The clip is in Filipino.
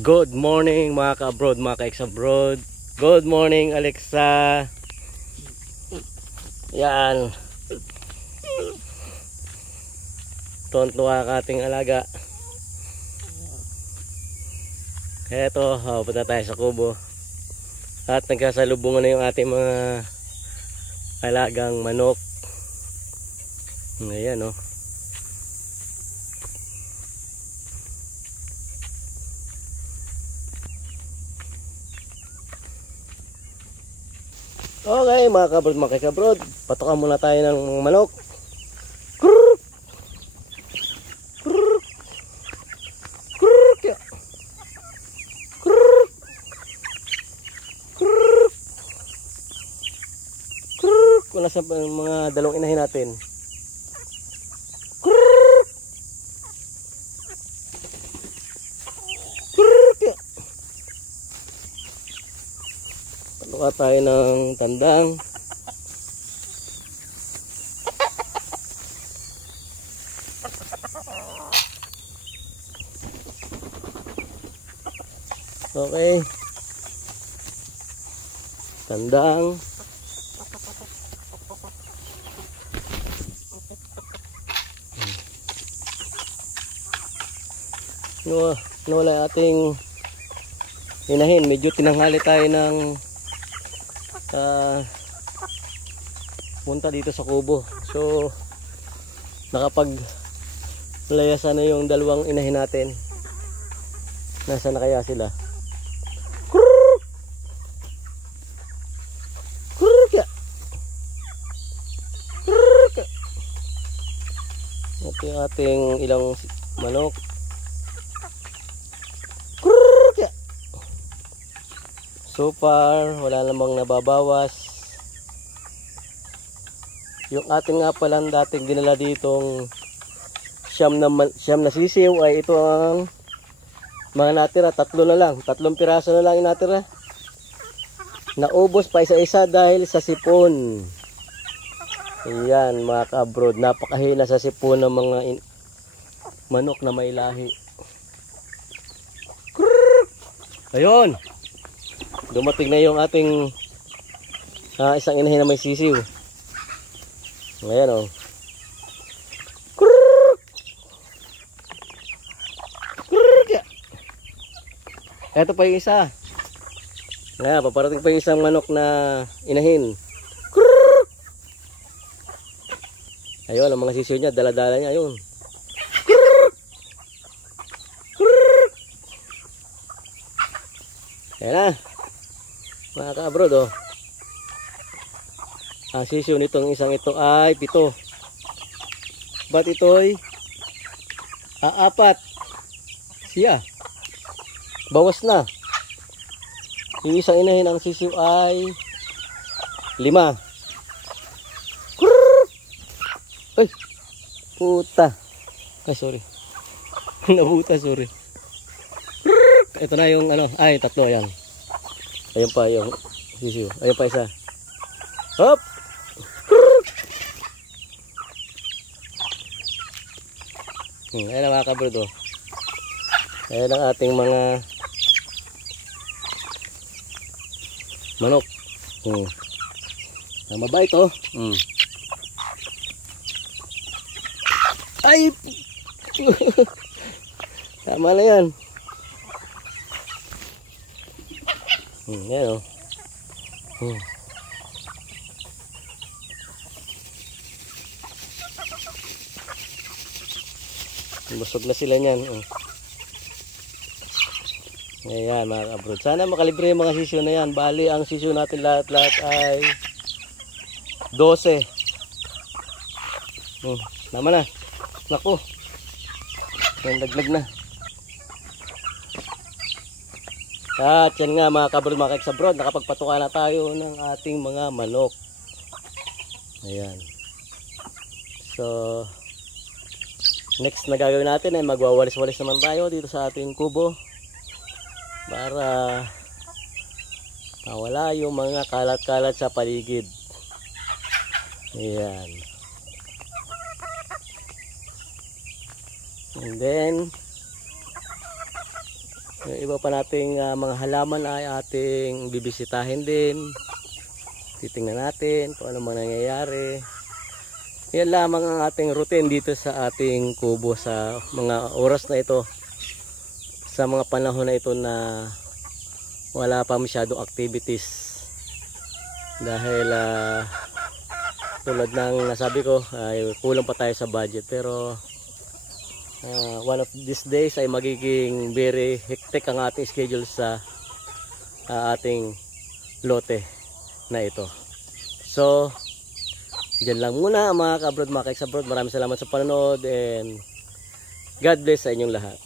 Good morning mga ka-abroad, mga ka-ex-abroad. Good morning Alexa. Yan. Tuwan-tuwa ka ating alaga. Eto, punta tayo sa kubo. At nagkasalubungan na yung ating mga alagang manok. Ayan o. Okay mga kabrod, mga kabrod, patukan muna tayo ng manok. Krrrr! Krrrr! Krrrr! Krrrr! Krrrr! Krrrr! Kung nasa mga dalawang inahin natin. Krrrr! Krrrr! Patukan tayo ng tandang. Okay. Tandang. Wala ating inahin. Medyo tinanghali tayo ng punta dito sa kubo. So nakapag layasan na yung dalawang inahin natin. Nasaan na kaya sila? Ito yung ating ilang manok. So far, wala namang nababawas. Yung ating nga palang dating dinala ditong siyam na sisiw ay ito ang mga natira. Tatlo na lang. 3 piraso na lang yung natira. Naubos pa isa-isa dahil sa sipon. Ayan mga ka-abroad. Napakahina sa sipon ng mga manok na may lahi. Ayun. Dumating na yung ating isang inahin na may sisiw. Ayan o. Ito pa yung isa. Ayan, paparating pa yung isang manok na inahin. Ayun, ang mga sisiw niya, dala-dala niya. Ayun. Ayan na. Mga ka-abroad oh. Ang sisiw nitong isang ito ay 7. Ba't ito'y 4? Siya. Bawas na. Yung isang inahin ang sisiw ay 5. Ay, puta. Ay, sorry. Nabuta, sorry. Ito na yung ano, ay 3 yan. Ayun pa yung sisiw. Ayun pa isa. Hop! Ayan ang mga kabrod oh. Ayan ang ating mga manok. Ang mabait oh. Ay! Tama na yan. Ayan o. Busog na sila niyan. Ayan mga ka-abroad. Sana makalibre yung mga sisiyo na yan. Bali ang sisiyo natin lahat-lahat ay 12. Tama na. Naku. Naglag na. At yan nga mga kabrod, mga ka-ex-abroad, nakapagpatuka na tayo ng ating mga manok. Ayan. So, next na gagawin natin ay magwawalis-walis naman tayo dito sa ating kubo. Para mawala yung mga kalat-kalat sa paligid. Ayan. And then, Yung iba pa nating mga halaman ay ating bibisitahin din. Titingnan natin kung ano mga nangyayari. Yan lamang ang ating routine dito sa ating kubo sa mga oras na ito. Sa mga panahon na ito na wala pa masyadong activities. Dahil tulad ng nasabi ko ay kulang pa tayo sa budget. Pero one of these days ay magiging very hectic ang ating schedule sa ating lote na ito. So, dyan lang muna mga ka-abroad, mga ka-ex-abroad. Maraming salamat sa panonood and God bless sa inyong lahat.